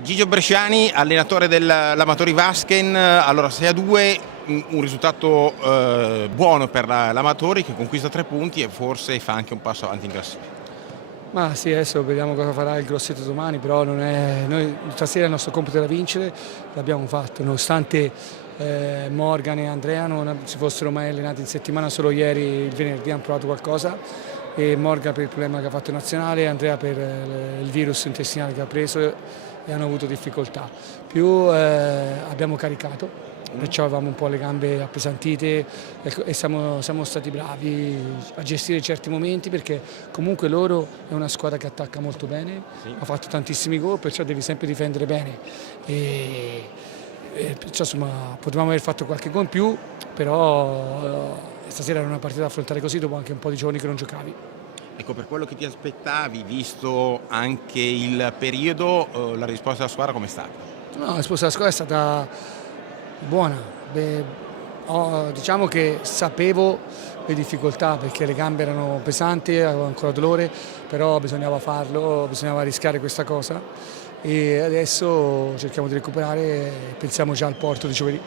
Gigio Bresciani, allenatore dell'Amatori Vasken, allora 6-2, un risultato buono per l'Amatori che conquista 3 punti e forse fa anche un passo avanti in classifica. Ma sì, adesso vediamo cosa farà il Grosseto domani, però noi stasera il nostro compito era vincere, l'abbiamo fatto, nonostante Morgan e Andrea non si fossero mai allenati in settimana, solo ieri, il venerdì, hanno provato qualcosa, e Morgan per il problema che ha fatto in nazionale e Andrea per il virus intestinale che ha preso e hanno avuto difficoltà. Più abbiamo caricato. Perciò avevamo un po' le gambe appesantite e siamo stati bravi a gestire certi momenti, perché comunque loro è una squadra che attacca molto bene, Sì. ha fatto tantissimi gol, perciò devi sempre difendere bene. Perciò insomma potevamo aver fatto qualche gol in più, però stasera era una partita da affrontare così dopo anche un po' di giorni che non giocavi. Ecco, per quello che ti aspettavi, visto anche il periodo, la risposta della squadra com'è stata? No, la risposta della squadra è stata buona. Diciamo che sapevo le difficoltà perché le gambe erano pesanti, avevo ancora dolore, però bisognava farlo, bisognava rischiare questa cosa e adesso cerchiamo di recuperare e pensiamo già al Porto di giovedì.